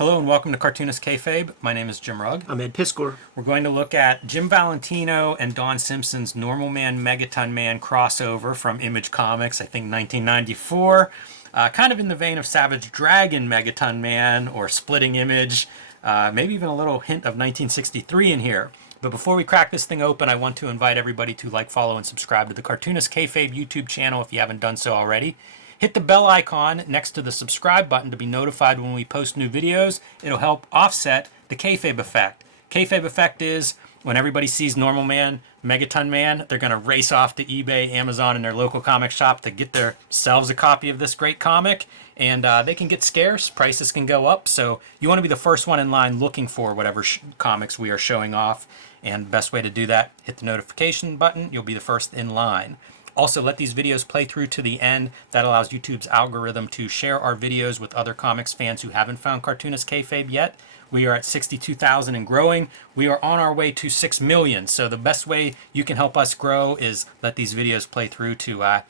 Hello and welcome to Cartoonist Kayfabe. My name is Jim Rugg. I'm Ed Piskor. We're going to look at Jim Valentino and Don Simpson's Normal Man, Megaton Man crossover from Image Comics, I think 1994. Kind of in the vein of Savage Dragon Megaton Man or Splitting Image. Maybe even a little hint of 1963 in here. But before we crack this thing open, I want to invite everybody to like, follow, and subscribe to the Cartoonist Kayfabe YouTube channel if you haven't done so already. Hit the bell icon next to the subscribe button to be notified when we post new videos. It'll help offset the kayfabe effect. Kayfabe effect is when everybody sees Normal Man, Megaton Man, they're going to race off to eBay, Amazon, and their local comic shop to get themselves a copy of this great comic. And they can get scarce, prices can go up. So you want to be the first one in line looking for whatever comics we are showing off. And the best way to do that, hit the notification button. You'll be the first in line. Also, let these videos play through to the end. That allows YouTube's algorithm to share our videos with other comics fans who haven't found Cartoonist Kayfabe yet. We are at 62,000 and growing. We are on our way to 6 million. So the best way you can help us grow is let these videos play through to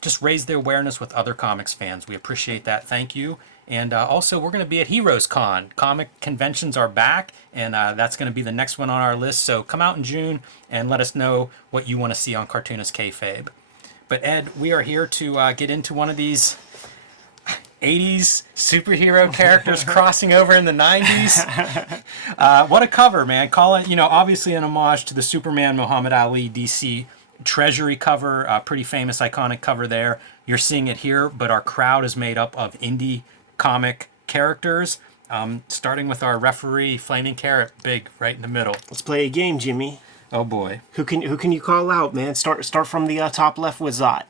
just raise the awareness with other comics fans. We appreciate that. Thank you. And also, we're going to be at Heroes Con. Comic conventions are back, and that's going to be the next one on our list. So come out in June and let us know what you want to see on Cartoonist Kayfabe. But Ed, we are here to get into one of these 80s superhero characters crossing over in the 90s. What a cover, man. Call it, obviously an homage to the Superman Muhammad Ali DC Treasury cover. Pretty famous, iconic cover there. You're seeing it here, but our crowd is made up of Indy comic characters. Starting with our referee, Flaming Carrot, big, right in the middle. Let's play a game, Jimmy. Oh boy. Who can you call out, man? Start from the top left with Zot.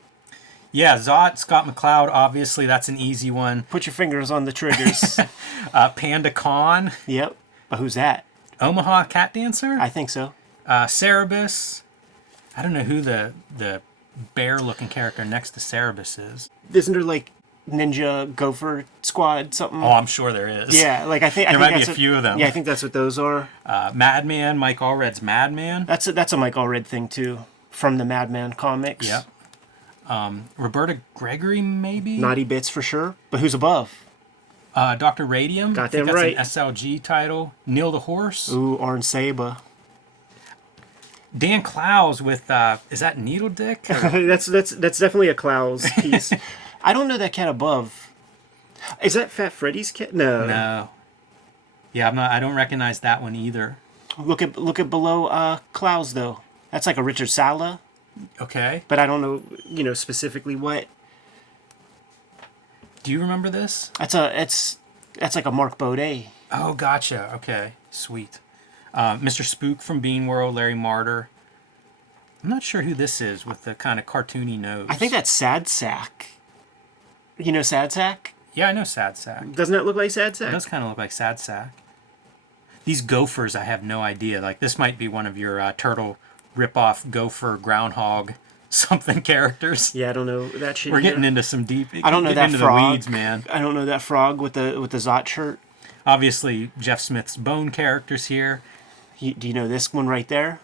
Yeah, Zot, Scott McCloud, obviously, that's an easy one. Put your fingers on the triggers. Panda Khan. Yep. But who's that? Omaha Cat Dancer? I think so. Cerebus. I don't know who the bear-looking character next to Cerebus is. Isn't there like Ninja Gopher Squad something? Oh, I'm sure there is. Yeah, like I think there might be a few of them. Yeah, I think that's what those are. Madman, Mike Allred's Madman. That's a Mike Allred thing too, from the Madman comics. Yep. Roberta Gregory, maybe. Naughty Bits for sure. But who's above? Dr. Radium. Got I think them right. That's an SLG title. Neil the Horse. Ooh, Orange Saba. Dan Clowes with is that Needle Dick? that's definitely a Clowes piece. I don't know that cat above. Is that Fat Freddy's cat? No. No. Yeah, I don't recognize that one either. Look at below Clowes though. That's like a Richard Sala. Okay. But I don't know, specifically what. Do you remember this? That's like a Mark Baudet. Oh, gotcha. Okay, sweet. Mr. Spook from Bean World, Larry Martyr. I'm not sure who this is with the kind of cartoony nose. I think that's Sad Sack. You know Sad Sack? Yeah, I know Sad Sack. Doesn't that look like Sad Sack? It does kind of look like Sad Sack. These gophers, I have no idea. Like, this might be one of your turtle rip-off gopher groundhog something characters. Yeah, I don't know that shit. We're getting into some deep. I don't know that into frog. The weeds, man. I don't know that frog with the Zot shirt. Obviously, Jeff Smith's Bone characters here. Do you know this one right there?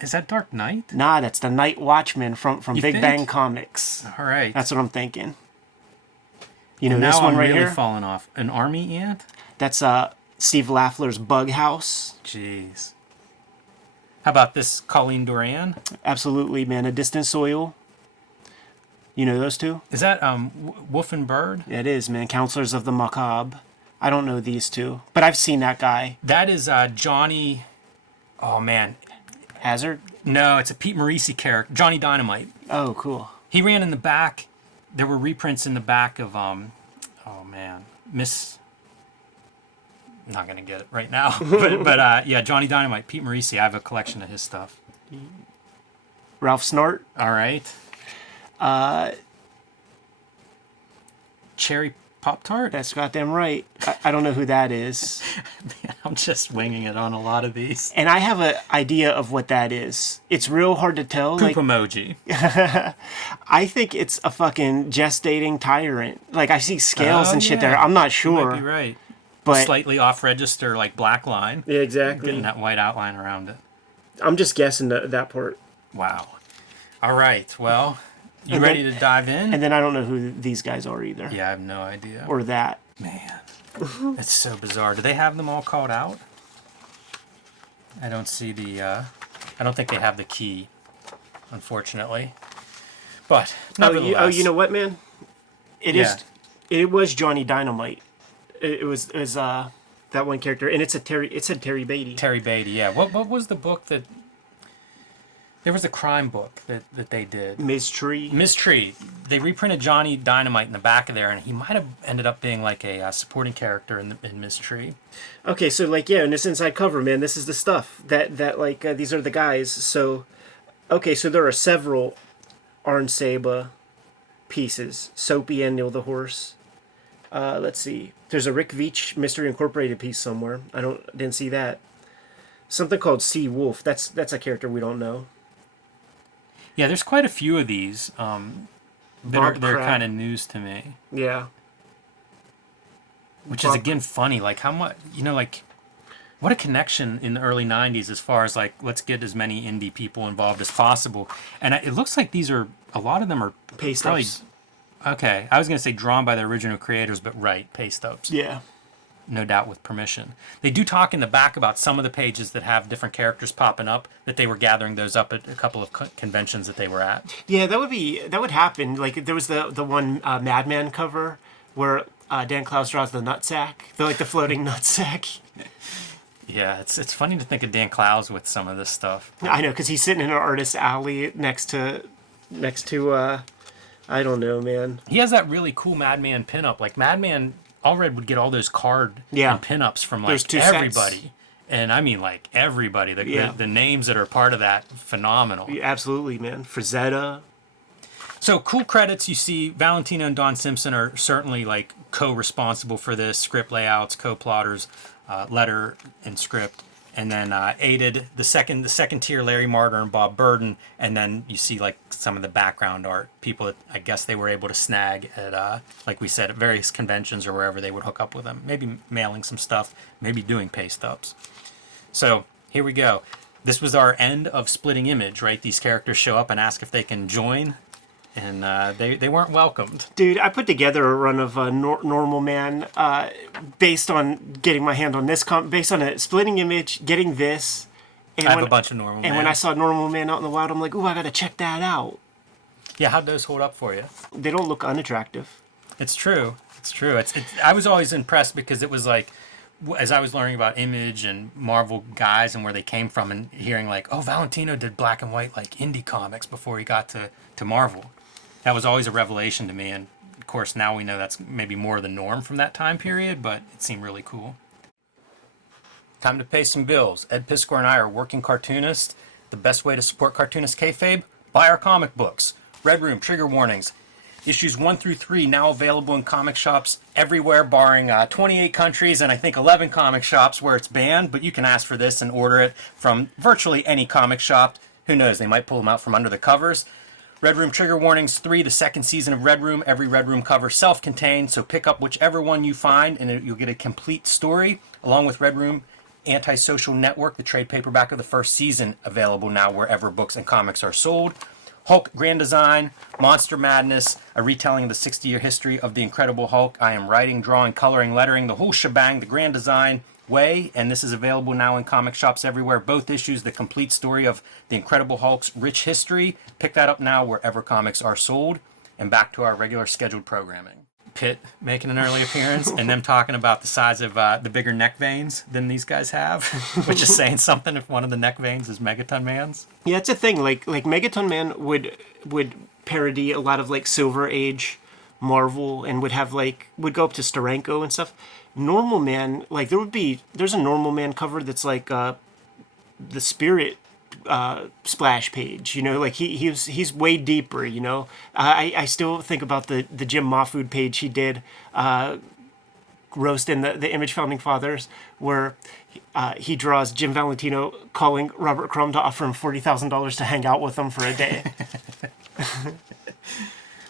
Is that Dark Knight? Nah, that's the Night Watchman from Big think? Bang Comics. All right. That's what I'm thinking. You know now this one I'm right really here? falling off. An army ant? That's Steve Laffler's Bug House. Jeez. How about this Colleen Doran? Absolutely, man. A Distant Soil. You know those two? Is that Wolf and Bird? Yeah, it is, man. Counselors of the Macabre. I don't know these two, but I've seen that guy. That is Johnny... Oh, man. Hazard? No, it's a Pete Morisi character. Johnny Dynamite. Oh, cool. He ran in the back. There were reprints in the back of, oh, man, Miss... I'm not going to get it right now. but yeah, Johnny Dynamite, Pete Morisi. I have a collection of his stuff. Ralph Snart. All right. Cherry Pop-Tart? That's goddamn right. I don't know who that is. Man, I'm just winging it on a lot of these. And I have an idea of what that is. It's real hard to tell. Poop emoji. I think it's a fucking gestating tyrant. Like, I see scales and shit there. I'm not sure. You might be right. But slightly off-register, like black line. Yeah, exactly. Getting that white outline around it. I'm just guessing that part. Wow. All right. Well, ready to dive in? And then I don't know who these guys are either. Yeah, I have no idea. Or that. Man. It's so bizarre. Do they have them all called out? I don't see the, I don't think they have the key, unfortunately. But, nevertheless. You know what, man? It was Johnny Dynamite. It was that one character, and it said Terry Beatty. Terry Beatty, yeah. What was the book that... There was a crime book that they did. Ms. Tree. Ms. Tree. They reprinted Johnny Dynamite in the back of there, and he might have ended up being like a supporting character in Ms. Tree. Okay, so like in this inside cover, man, this is the stuff that like these are the guys. So, okay, so there are several Arn Seba pieces. Soapy and Neil the Horse. Let's see. There's a Rick Veitch Mystery Incorporated piece somewhere. Didn't see that. Something called Sea Wolf. That's a character we don't know. Yeah, there's quite a few of these that are kind of news to me. Yeah. Which is, again, funny. Like, how much, like, what a connection in the early 90s as far as, like, let's get as many indie people involved as possible. And it looks like a lot of them are paste-ups. Okay, I was going to say drawn by the original creators, but right, paste-ups. Yeah. No doubt with permission. They do talk in the back about some of the pages that have different characters popping up, that they were gathering those up at a couple of conventions that they were at. Yeah, that would happen. Like, there was the one Madman cover where Dan Clowes draws the nutsack. They're like the floating nutsack. Yeah, it's funny to think of Dan Clowes with some of this stuff. I know, because he's sitting in an artist's alley next to I don't know, man. He has that really cool Madman pinup. Like, Madman... Allred would get all those card and pinups from like everybody. Sets. And I mean like everybody. The names that are part of that, phenomenal. Yeah, absolutely, man. Frazetta. So cool credits. You see Valentino and Don Simpson are certainly like co-responsible for this. Script layouts, co-plotters, letter and script. And then aided the second tier, Larry Martyr and Bob Burden. And then you see like some of the background art, people that I guess they were able to snag at, like we said, at various conventions or wherever they would hook up with them. Maybe mailing some stuff, maybe doing paste-ups. So here we go. This was our end of Splitting Image, right? These characters show up and ask if they can join. And they weren't welcomed. Dude, I put together a run of Normal Man based on getting my hand on this, based on a Splitting Image, getting this. And I have a bunch of Normal Man. And when I saw Normal Man out in the wild, I'm like, ooh, I got to check that out. Yeah, how'd those hold up for you? They don't look unattractive. It's true. It's true. I was always impressed because it was like, as I was learning about Image and Marvel guys and where they came from and hearing like, oh, Valentino did black and white like indie comics before he got to Marvel. That was always a revelation to me, and of course now we know that's maybe more the norm from that time period, but it seemed really cool. Time to pay some bills. Ed Piskor and I are working cartoonists. The best way to support Cartoonist Kayfabe? Buy our comic books. Red Room, Trigger Warnings. Issues 1 through 3 now available in comic shops everywhere, barring 28 countries and I think 11 comic shops where it's banned, but you can ask for this and order it from virtually any comic shop. Who knows, they might pull them out from under the covers. Red Room Trigger Warnings 3, the second season of Red Room. Every Red Room cover self-contained, so pick up whichever one you find and you'll get a complete story, along with Red Room Antisocial Network, the trade paperback of the first season, available now wherever books and comics are sold. Hulk Grand Design, Monster Madness, a retelling of the 60-year history of the Incredible Hulk. I am writing, drawing, coloring, lettering, the whole shebang, the Grand Design way, and this is available now in comic shops everywhere. Both issues, the complete story of the Incredible Hulk's rich history. Pick that up now wherever comics are sold. And back to our regular scheduled programming. Pitt making an early appearance, and them talking about the size of the bigger neck veins than these guys have, which is saying something if one of the neck veins is Megaton Man's. Yeah, it's a thing. Like Megaton Man would parody a lot of like Silver Age Marvel and would go up to Steranko and stuff. Normal Man, like there's a Normal Man cover that's like the Spirit splash page, you know, like he's way deeper, you know. I still think about the Jim Mahfood page he did roast in the Image Founding Fathers, where he draws Jim Valentino calling Robert Crumb to offer him $40,000 to hang out with him for a day.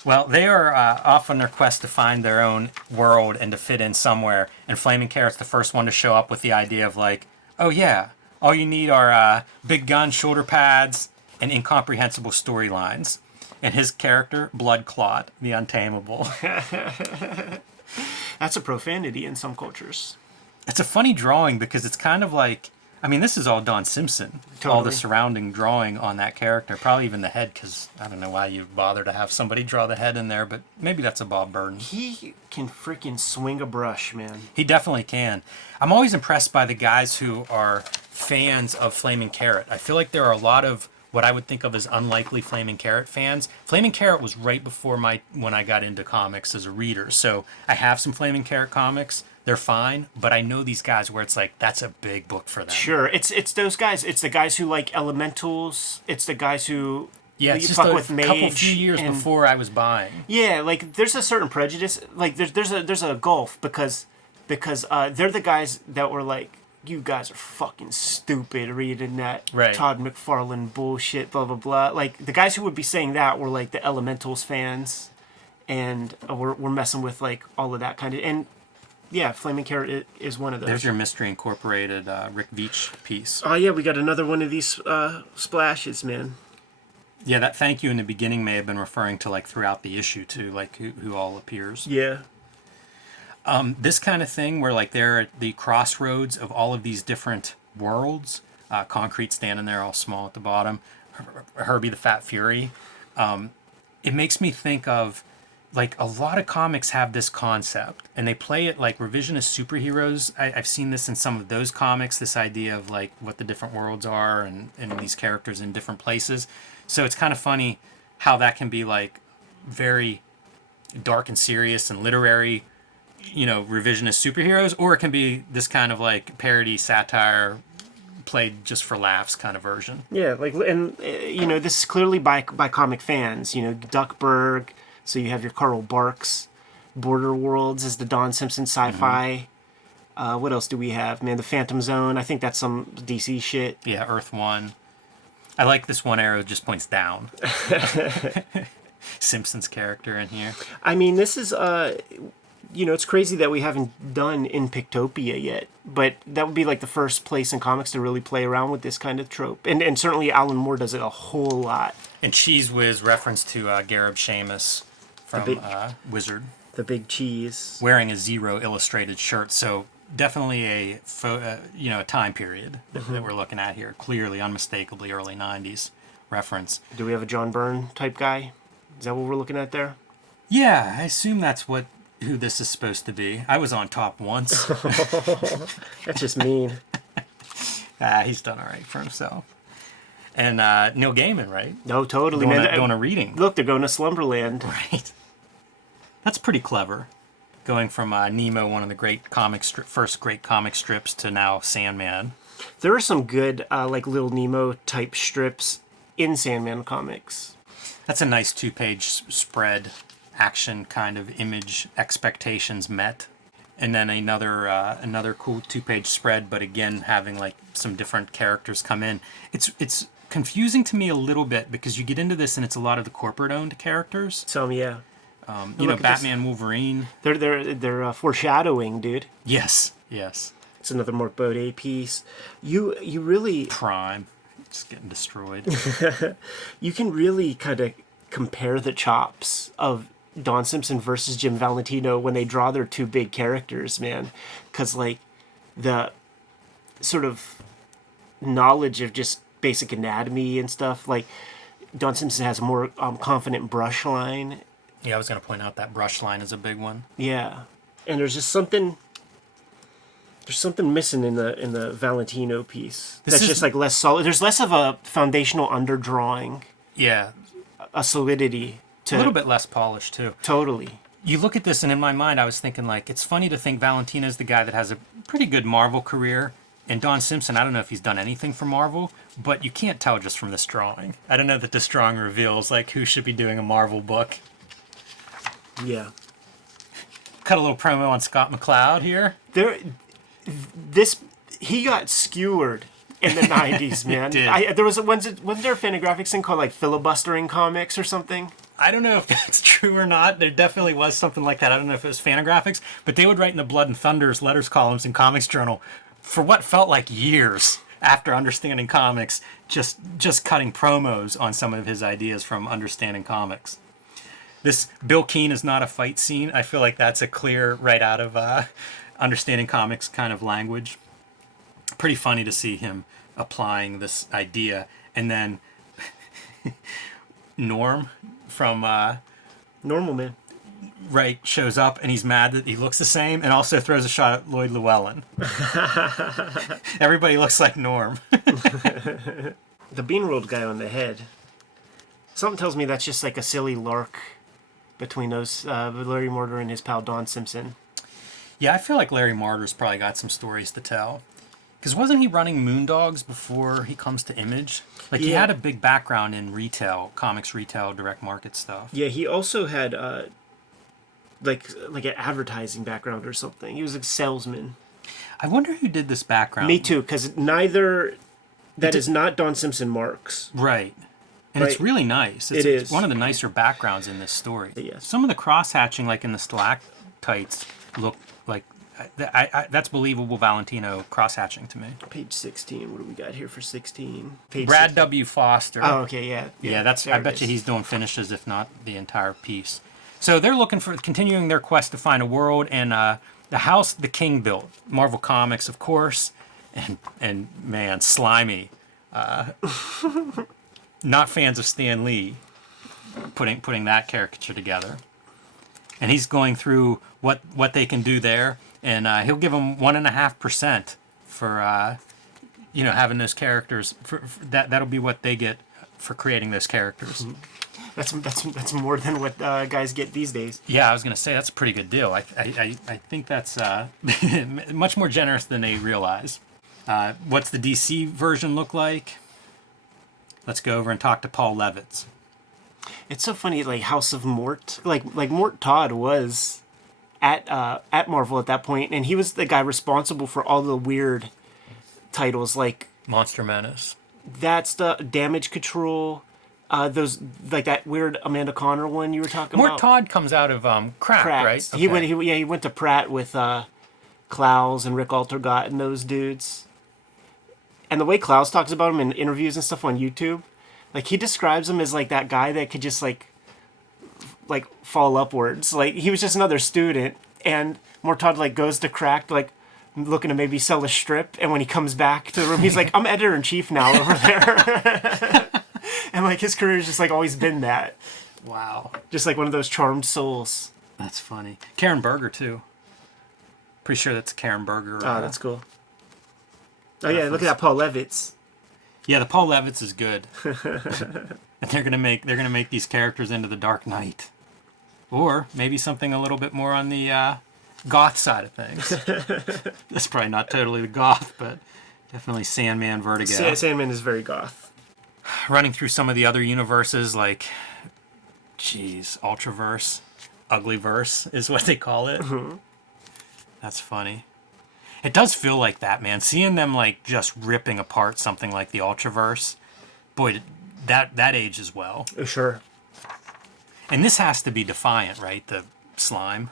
Well, they are off on their quest to find their own world and to fit in somewhere. And Flaming Carrot's the first one to show up with the idea of like, oh yeah, all you need are big guns, shoulder pads, and incomprehensible storylines. And his character, Blood Clot, the Untamable. That's a profanity in some cultures. It's a funny drawing because it's kind of like, I mean, this is all Don Simpson. Totally. All the surrounding drawing on that character. Probably even the head, because I don't know why you bother to have somebody draw the head in there, but maybe that's a Bob Burden. He can freaking swing a brush, man. He definitely can. I'm always impressed by the guys who are fans of Flaming Carrot. I feel like there are a lot of what I would think of as unlikely Flaming Carrot fans. Flaming Carrot was right before when I got into comics as a reader. So I have some Flaming Carrot comics. They're fine, but I know these guys where it's like, that's a big book for them. Sure, it's those guys. It's the guys who like elementals. It's the guys who it's just fuck a with Mage couple few years and, before I was buying. Yeah, like there's a certain prejudice. Like there's a gulf because they're the guys that were like, you guys are fucking stupid reading that Todd McFarlane bullshit, blah blah blah. Like the guys who would be saying that were like the Elementals fans, and we're messing with like all of that kind of and. Yeah, Flaming Carrot is one of those. There's your Mystery Incorporated Rick Veitch piece. Oh, yeah, we got another one of these splashes, man. Yeah, that thank you in the beginning may have been referring to, like, throughout the issue, too, like, who all appears. Yeah. This kind of thing where, like, they're at the crossroads of all of these different worlds. Concrete standing there all small at the bottom. Herbie the Fat Fury. It makes me think of... Like, a lot of comics have this concept, and they play it like revisionist superheroes. I've seen this in some of those comics, this idea of, like, what the different worlds are and these characters in different places. So it's kind of funny how that can be, like, very dark and serious and literary, revisionist superheroes, or it can be this kind of, like, parody, satire, played just for laughs kind of version. Yeah, like, and, this is clearly by comic fans. Duckburg... So you have your Carl Barks, Border Worlds is the Don Simpson sci-fi. Mm-hmm. What else do we have? Man, the Phantom Zone. I think that's some DC shit. Yeah, Earth One. I like this one arrow just points down. Simpson's character in here. I mean, this is, it's crazy that we haven't done In Pictopia yet. But that would be like the first place in comics to really play around with this kind of trope. And certainly Alan Moore does it a whole lot. And Cheese Whiz reference to Gareb Shamus. From Wizard. The big cheese. Wearing a Zero illustrated shirt. So definitely a time period that we're looking at here. Clearly, unmistakably early 90s reference. Do we have a John Byrne type guy? Is that what we're looking at there? Yeah, I assume that's who this is supposed to be. I was on top once. That's just mean. He's done all right for himself. And Neil Gaiman, right? No, totally, man. Doing a reading. Look, they're going to Slumberland. Right. That's pretty clever. Going from Nemo, one of the first great comic strips, to now Sandman. There are some good, like, Little Nemo type strips in Sandman comics. That's a nice 2-page spread, action kind of image, expectations met. And then another cool 2-page spread, but again having like some different characters come in. It's confusing to me a little bit because you get into this and it's a lot of the corporate owned characters. So yeah, Batman, Wolverine. They're foreshadowing, dude. Yes. It's another Mark Bode piece. You really Prime, just getting destroyed. You can really kind of compare the chops of Don Simpson versus Jim Valentino when they draw their two big characters, man. Because, like, the sort of knowledge of just basic anatomy and stuff, like, Don Simpson has a more confident brush line. Yeah, I was going to point out that brush line is a big one. Yeah. And there's just something... There's something missing in the Valentino piece. That's just, like, less solid. There's less of a foundational underdrawing. Yeah. A solidity. A little bit less polished, too. Totally. You look at this, and in my mind, I was thinking, like, it's funny to think Valentino's the guy that has a pretty good Marvel career. And Don Simpson, I don't know if he's done anything for Marvel, but you can't tell just from this drawing. I don't know that this drawing reveals, like, who should be doing a Marvel book. Yeah. Cut a little promo on Scott McCloud here. He got skewered in the 90s, man. He did. Wasn't there a Fantagraphics thing called, like, filibustering comics or something? I don't know if that's true or not. There definitely was something like that. I don't know if it was Fantagraphics, but they would write in the Blood and Thunder's letters columns in Comics Journal for what felt like years after understanding comics, just cutting promos on some of his ideas from understanding comics. This Bill Keane is not a fight scene. I feel like that's a clear right out of understanding comics kind of language. Pretty funny to see him applying this idea. And then Norm from Normal Man. Right shows up and he's mad that he looks the same and also throws a shot at Lloyd Llewellyn. Everybody looks like Norm. The Beanworld guy on the head. Something tells me that's just like a silly lark between those Larry Mortar and his pal Don Simpson. Yeah, I feel like Larry Marder's probably got some stories to tell. Because wasn't he running Moondogs before he comes to Image? Like, he had a big background in retail, comics retail, direct market stuff. Yeah, he also had like an advertising background or something. He was a salesman. I wonder who did this background. Me too, because neither... That is not Don Simpson Marks. Right. And it's really nice. It's one of the nicer backgrounds in this story. Yes. Some of the cross-hatching, like in the stalactites, look like... that's believable Valentino cross-hatching to me. Page 16. What do we got here for 16? Page Brad 16. W. Foster. Oh, okay, yeah. Yeah, that's. I bet you he's doing finishes, if not the entire piece. So they're looking for continuing their quest to find a world, and the house the king built. Marvel Comics, of course, and man, Slimy. Not fans of Stan Lee putting that caricature together, and he's going through what they can do there, and he'll give them 1.5% for having those characters. For that'll be what they get for creating those characters. That's more than what guys get these days. Yeah, I was gonna say that's a pretty good deal. I think that's much more generous than they realize. What's the DC version look like? Let's go over and talk to Paul Levitz. It's so funny, like House of Mort, like Mort Todd was at Marvel at that point, and he was the guy responsible for all the weird titles, like Monster Menace. That's the Damage Control. Those like that weird Amanda Connor one you were talking about. Mort Todd comes out of Crack, right? Okay. He went to Pratt with Klaus and Rick Altergott and those dudes. And the way Klaus talks about him in interviews and stuff on YouTube, like he describes him as like that guy that could just like fall upwards. Like he was just another student, and Mort Todd like goes to Crack like looking to maybe sell a strip, and when he comes back to the room, he's like, "I'm editor-in-chief now over there." And like his career's just like always been that. Wow. Just like one of those charmed souls. That's funny. Karen Berger too. Pretty sure that's Karen Berger. Oh, that's cool. Oh yeah, look at that Paul Levitz. Yeah, the Paul Levitz is good. And they're gonna make these characters into the Dark Knight, or maybe something a little bit more on the goth side of things. That's probably not totally the goth, but definitely Sandman, Vertigo. Sandman is very goth. Running through some of the other universes, like, Ultraverse, Uglyverse is what they call it. Mm-hmm. That's funny. It does feel like that, man. Seeing them like just ripping apart something like the Ultraverse, boy, that ages well. Sure. And this has to be Defiant, right? The slime.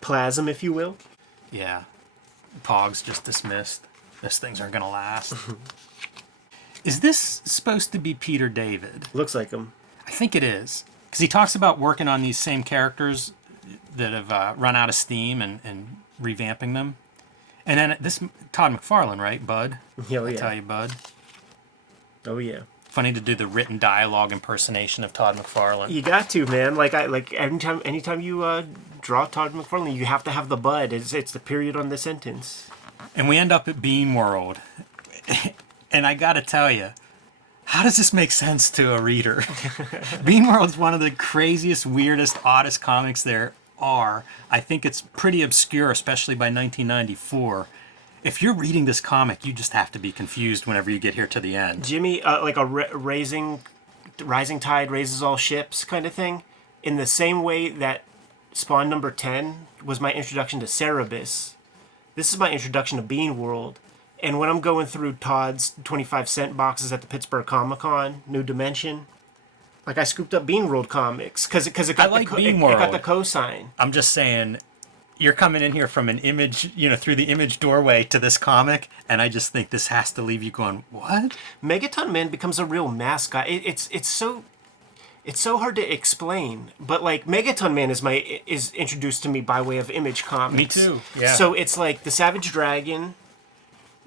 Plasm, if you will. Yeah. Pogs just dismissed. Those things aren't gonna last. Is this supposed to be Peter David? Looks like him. I think it is. Because he talks about working on these same characters that have run out of steam and revamping them. And then this, Todd McFarlane, right, Bud? Oh, yeah. I tell you, Bud. Oh, yeah. Funny to do the written dialogue impersonation of Todd McFarlane. You got to, man. Like anytime you draw Todd McFarlane, you have to have the Bud. It's the period on the sentence. And we end up at Bean World. And I gotta tell you, how does this make sense to a reader? Bean World's one of the craziest, weirdest, oddest comics there are. I think it's pretty obscure, especially by 1994. If you're reading this comic, you just have to be confused whenever you get here to the end. Jimmy, like a rising tide raises all ships kind of thing. In the same way that Spawn number 10 was my introduction to Cerebus, this is my introduction to Bean World. And when I'm going through Todd's 25-cent boxes at the Pittsburgh Comic-Con, New Dimension, like I scooped up Bean World comics because it got it got the cosign. I'm just saying, you're coming in here from an Image, through the Image doorway to this comic, and I just think this has to leave you going, what? Megaton Man becomes a real mascot. It's It's so hard to explain, but like Megaton Man is introduced to me by way of Image Comics. Me too. Yeah. So it's like the Savage Dragon.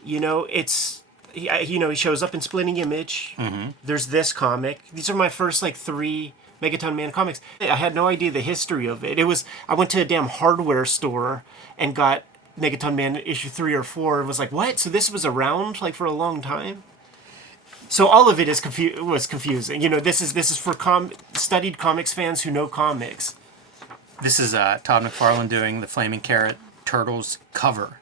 He shows up in Splitting Image. Mm-hmm. There's this comic. These are my first like 3 Megaton Man comics. I had no idea the history of it. I went to a damn hardware store and got Megaton Man issue 3 or 4 and was like, what? So this was around like for a long time? So all of it was confusing. This is for studied comics fans who know comics. This is Todd McFarlane doing the Flaming Carrot Turtles cover.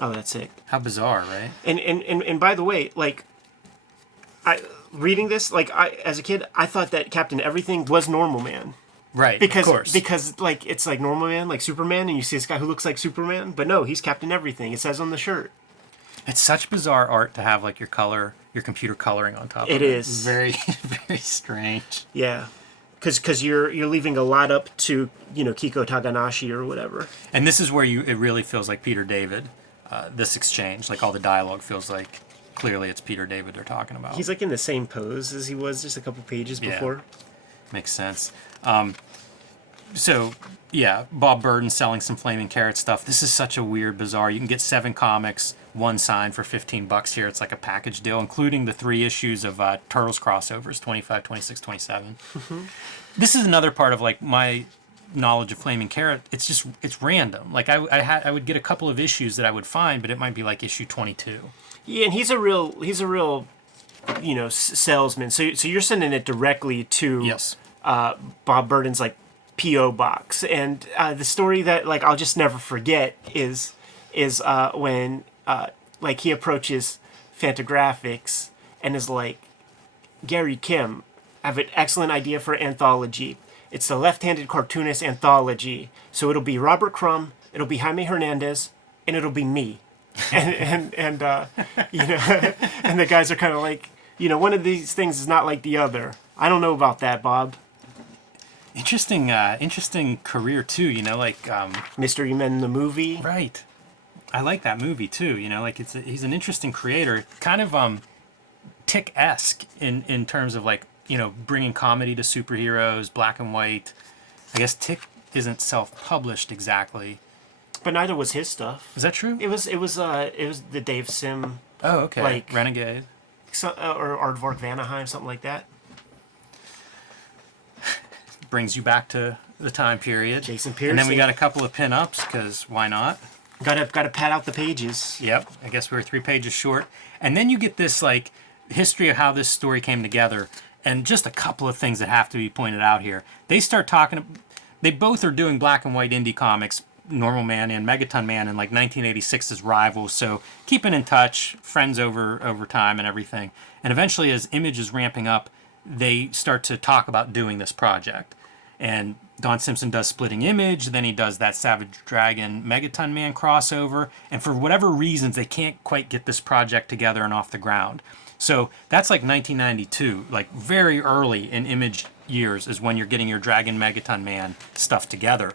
Oh, that's sick. How bizarre, right? And by the way, like, reading this, like, as a kid, I thought that Captain Everything was Normal Man. Right, of course. Because, like, it's like Normal Man, like Superman, and you see this guy who looks like Superman, but no, he's Captain Everything. It says on the shirt. It's such bizarre art to have, like, your computer coloring on top of it. It is. Very, very strange. Yeah. Because you're leaving a lot up to, Kiko Taganashi or whatever. And this is where it really feels like Peter David, this exchange. Like, all the dialogue feels like, clearly it's Peter David they're talking about. He's, like, in the same pose as he was just a couple pages before. Makes sense. So, yeah, Bob Burden selling some Flaming Carrot stuff. This is such a weird, bizarre. You can get 7 comics, 1 signed for $15 here. It's like a package deal, including the 3 issues of Turtles crossovers, 25, 26, 27. Mm-hmm. This is another part of like my knowledge of Flaming Carrot. It's random. Like I would get a couple of issues that I would find, but it might be like issue 22. Yeah, and he's a real salesman. So you're sending it directly to Yes. Bob Burden's like P.O. box, and the story that like I'll just never forget is when like he approaches Fantagraphics and is like, Gary Kim, I have an excellent idea for an anthology. It's the Left-Handed Cartoonist Anthology. So it'll be Robert Crumb, it'll be Jaime Hernandez, and it'll be me. And and the guys are kind of like, one of these things is not like the other. I don't know about that, Bob. Interesting career too. Mystery Men the movie. Right. I like that movie too. Like he's an interesting creator, kind of Tick-esque in terms of like bringing comedy to superheroes, black and white. I guess Tick isn't self-published exactly, but neither was his stuff. Is that true? It was the Dave Sim. Oh, okay. Like Renegade, or Aardvark Vanaheim, something like that. Brings you back to the time period. Jason Pearson. And then we got a couple of pin-ups, because why not? Gotta pad out the pages. Yep. I guess we were 3 pages short. And then you get this like history of how this story came together, and just a couple of things that have to be pointed out here. They start talking. They both are doing black and white indie comics, Normal Man and Megaton Man, in like 1986 as rivals. So keeping in touch, friends over time and everything. And eventually, as Image is ramping up, they start to talk about doing this project. And Don Simpson does Splitting Image, then he does that Savage Dragon Megaton Man crossover, and for whatever reasons, they can't quite get this project together and off the ground. So that's like 1992, like very early in Image years is when you're getting your Dragon Megaton Man stuff together.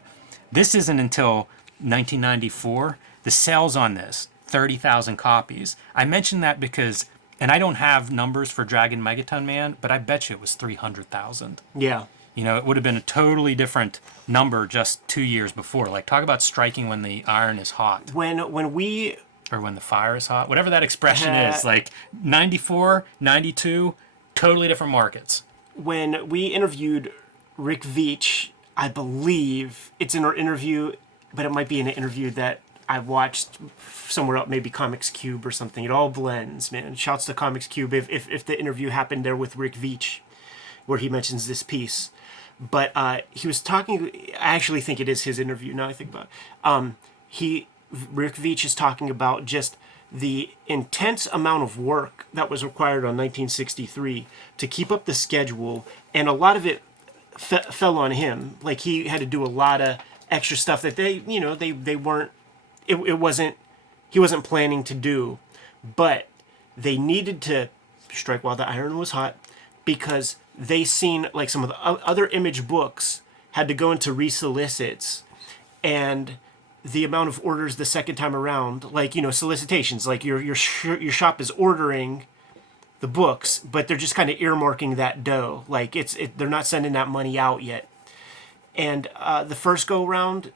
This isn't until 1994. The sales on this, 30,000 copies. I mention that because, and I don't have numbers for Dragon Megaton Man, but I bet you it was 300,000. Yeah. It would have been a totally different number just 2 years before. Like, talk about striking when the iron is hot. When we... Or when the fire is hot. Whatever that expression is. Like, 94, 92, totally different markets. When we interviewed Rick Veitch, I believe it's in our interview, but it might be in an interview that I watched somewhere else, maybe Comics Cube or something. It all blends, man. Shouts to Comics Cube if the interview happened there with Rick Veitch, where he mentions this piece. But he was talking. I actually think it is his interview. Now I think about it. Rick Veitch is talking about just the intense amount of work that was required on 1963 to keep up the schedule, and a lot of it fell on him. Like he had to do a lot of extra stuff that they weren't. It wasn't. He wasn't planning to do, but they needed to strike while the iron was hot, because they seen like some of the other Image books had to go into resolicits, and the amount of orders the second time around, like solicitations, like your shop is ordering the books, but they're just kind of earmarking that dough. Like they're not sending that money out yet. And the first go round,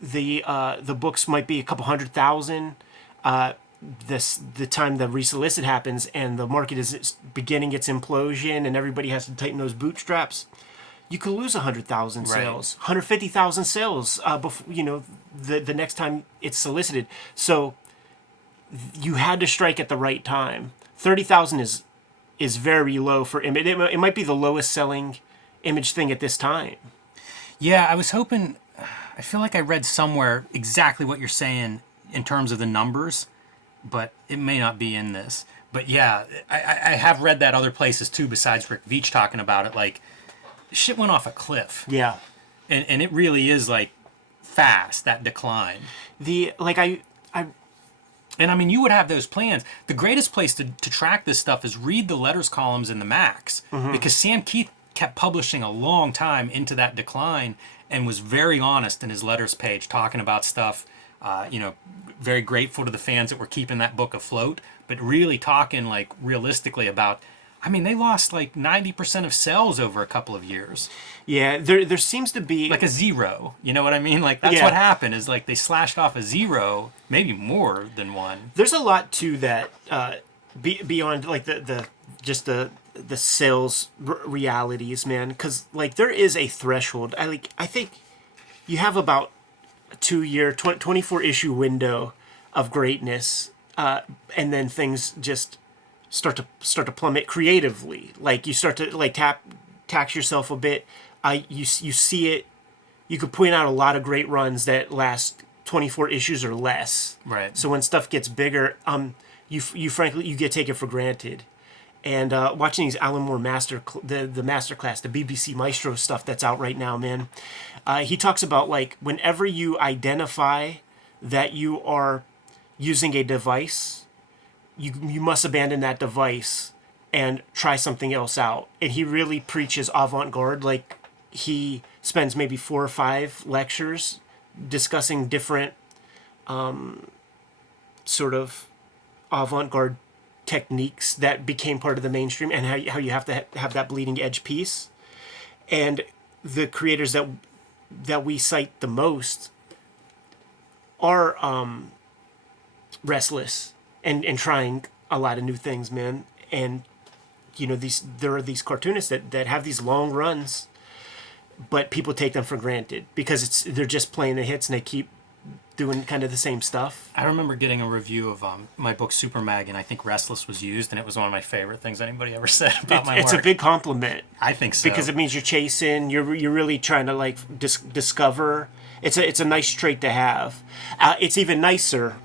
the books might be a couple 100,000. The time the resolicit happens and the market is beginning its implosion and everybody has to tighten those bootstraps, you could lose 100,000 sales, 150,000 sales before, the next time it's solicited. So you had to strike at the right time. 30,000 is very low for Image. It might be the lowest selling Image thing at this time. Yeah, I was hoping. I feel like I read somewhere exactly what you're saying in terms of the numbers, but it may not be in this. But yeah, I have read that other places too, besides Rick Veitch talking about it. Like, shit went off a cliff. Yeah. And it really is, like, fast, that decline. And I mean, you would have those plans. The greatest place to track this stuff is read the letters columns in the Max, because Sam Keith kept publishing a long time into that decline and was very honest in his letters page, talking about stuff, very grateful to the fans that were keeping that book afloat, but really talking, like, realistically about, I mean, they lost like 90% of sales over a couple of years. Yeah, there seems to be... Like a zero, you know what I mean? Like, that's what happened, is like they slashed off a zero, maybe more than one. There's a lot to that, beyond like the sales realities, man, because like there is a threshold. I think you have about a 2-year 24 issue window of greatness, and then things just start to plummet creatively. Like you start to like tax yourself a bit. You see it. You could point out a lot of great runs that last 24 issues or less. Right. So when stuff gets bigger, you frankly get taken for granted. And watching these Alan Moore the masterclass, the BBC Maestro stuff that's out right now, man. He talks about, like, whenever you identify that you are using a device, you must abandon that device and try something else out. And he really preaches avant-garde. Like, he spends maybe 4 or 5 lectures discussing different sort of avant-garde techniques that became part of the mainstream, and how you have to have that bleeding edge piece. And the creators that we cite the most are restless and trying a lot of new things, man. And there are these cartoonists that have these long runs, but people take them for granted because they're just playing the hits and they keep doing kind of the same stuff. I remember getting a review of my book Super Mag, and I think Restless was used, and it was one of my favorite things anybody ever said about my work. It's a big compliment. I think so. Because it means you're chasing, you're really trying to like discover. It's a nice trait to have. It's even nicer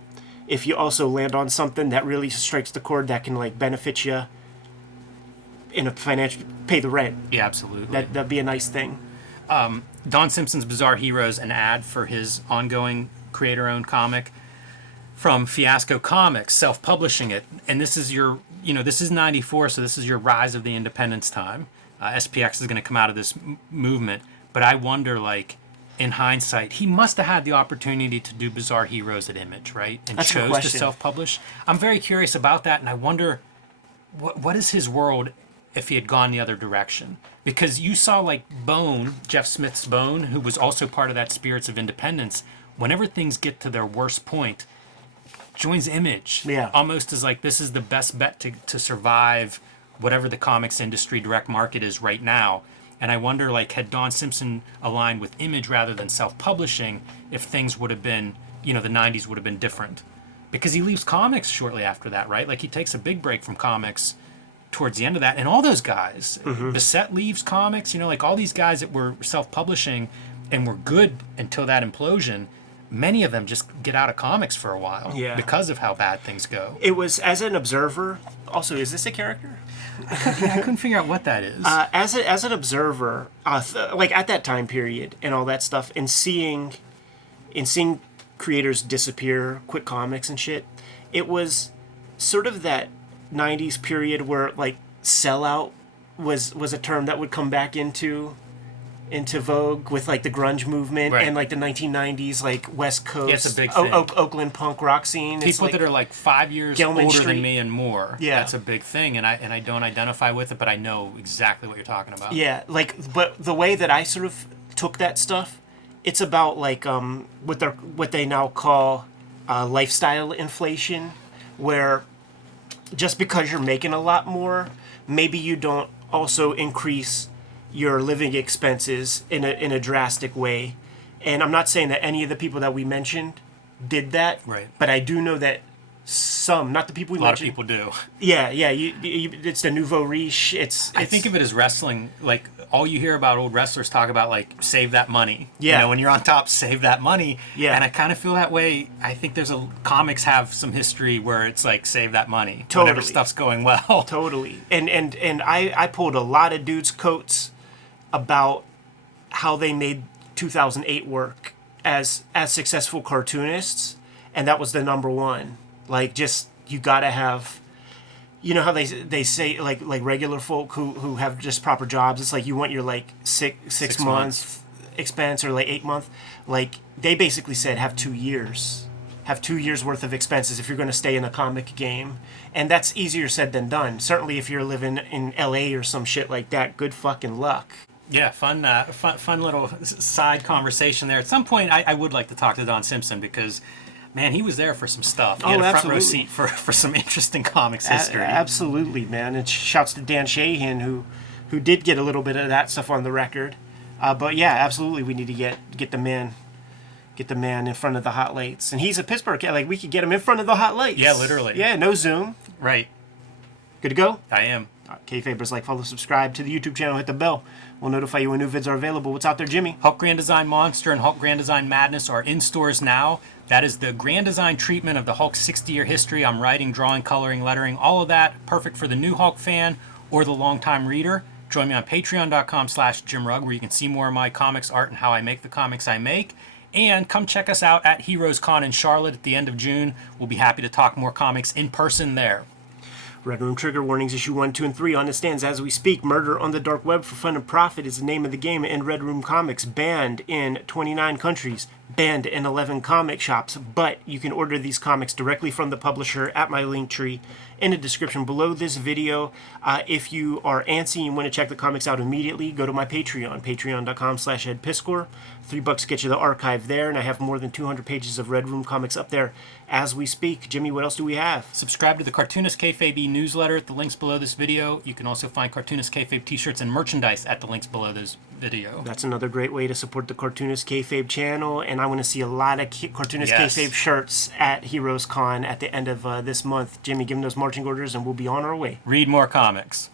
if you also land on something that really strikes the chord that can like benefit you in a financial, pay the rent. Yeah, absolutely. That'd be a nice thing. Don Simpson's Bizarre Heroes, an ad for his ongoing creator-owned comic from Fiasco Comics, self-publishing it. And this is this is 94, so this is your rise of the independence time. SPX is going to come out of this movement. But I wonder, like, in hindsight, he must have had the opportunity to do Bizarre Heroes at Image, right? And That's chose to self-publish. I'm very curious about that, and I wonder, what is his world if he had gone the other direction? Because you saw, like, Bone, Jeff Smith's Bone, who was also part of that Spirits of Independence, whenever things get to their worst point, joins Image. Yeah. Almost as like, this is the best bet to survive whatever the comics industry direct market is right now. And I wonder, like, had Don Simpson aligned with Image rather than self-publishing, if things would have been, the 90s would have been different. Because he leaves comics shortly after that, right? Like, he takes a big break from comics towards the end of that. And all those guys, Facet leaves comics, like all these guys that were self-publishing and were good until that implosion, many of them just get out of comics for a while because of how bad things go. It was, as an observer, also, is this a character? I couldn't figure out what that is. As an observer, like at that time period and all that stuff, and seeing creators disappear, quit comics and shit, it was sort of that 90s period where like sellout was a term that would come back into into vogue with like the grunge movement Right. and like the 1990s like West Coast Yeah, it's a big thing. Oakland punk rock scene. It's People like, that are like 5 years Gilman older Street. than me and more. Yeah. That's a big thing, and I don't identify with it, but I know exactly what you're talking about. yeah, like, but the way that I sort of took that stuff, it's about like what they now call lifestyle inflation, where just because you're making a lot more, maybe you don't also increase your living expenses in a drastic way. And I'm not saying that any of the people that we mentioned did that, Right. but I do know that some, not the people we A lot of mentioned. people do. Yeah, it's the nouveau riche. I think of it as wrestling. Like, all you hear about old wrestlers talk about, like, save that money. Yeah. You know, when you're on top, save that money. Yeah. And I kind of feel that way. I think comics have some history where it's like, save that money. Totally. Whenever stuff's going well. Totally. And I pulled a lot of dudes' coats about how they made 2008 work as successful cartoonists, and that was the number one. Like, just, you gotta have, you know how they say like regular folk who have just proper jobs, it's like you want your like six months expense or like 8 month, like they basically said have 2 years. Have 2 years worth of expenses if you're going to stay in a comic game. And that's easier said than done. Certainly if you're living in LA or some shit like that, good fucking luck. Yeah, fun little side conversation there. At some point, I would like to talk to Don Simpson because, man, he was there for some stuff. He had a front row absolutely. seat for some interesting comics history. Absolutely, man. And shouts to Dan Shahan who did get a little bit of that stuff on the record. But yeah, absolutely, we need to get the man in front of the hot lights. And he's a Pittsburgh kid. Like, we could get him in front of the hot lights. Yeah, literally. Yeah, no Zoom. Right, Good to go? I am. Kayfabers, like, follow, subscribe to the YouTube channel, hit the bell. We'll notify you when new vids are available. What's out there, Jimmy? Hulk Grand Design Monster and Hulk Grand Design Madness are in stores now. That is the Grand Design treatment of the Hulk's 60-year history. I'm writing, drawing, coloring, lettering, all of that. Perfect for the new Hulk fan or the longtime reader. Join me on patreon.com/JimRugg, where you can see more of my comics, art, and how I make the comics I make. And come check us out at Heroes Con in Charlotte at the end of June. We'll be happy to talk more comics in person there. Red Room Trigger Warnings, issue 1, 2, and 3 on the stands as we speak. Murder on the Dark Web for Fun and Profit is the name of the game in Red Room Comics. Banned in 29 countries, banned in 11 comic shops, but you can order these comics directly from the publisher at my link tree in the description below this video. If you are antsy and want to check the comics out immediately, go to my Patreon, patreon.com/EdPiskor. $3 gets you the archive there, and I have more than 200 pages of Red Room comics up there as we speak. Jimmy, what else do we have? Subscribe to the Cartoonist Kayfabe newsletter at the links below this video. You can also find Cartoonist Kayfabe t-shirts and merchandise at the links below this video. That's another great way to support the Cartoonist Kayfabe channel, and I want to see a lot of Cartoonist Yes. Kayfabe shirts at Heroes Con at the end of this month. Jimmy, give them those marching orders, and we'll be on our way. Read more comics.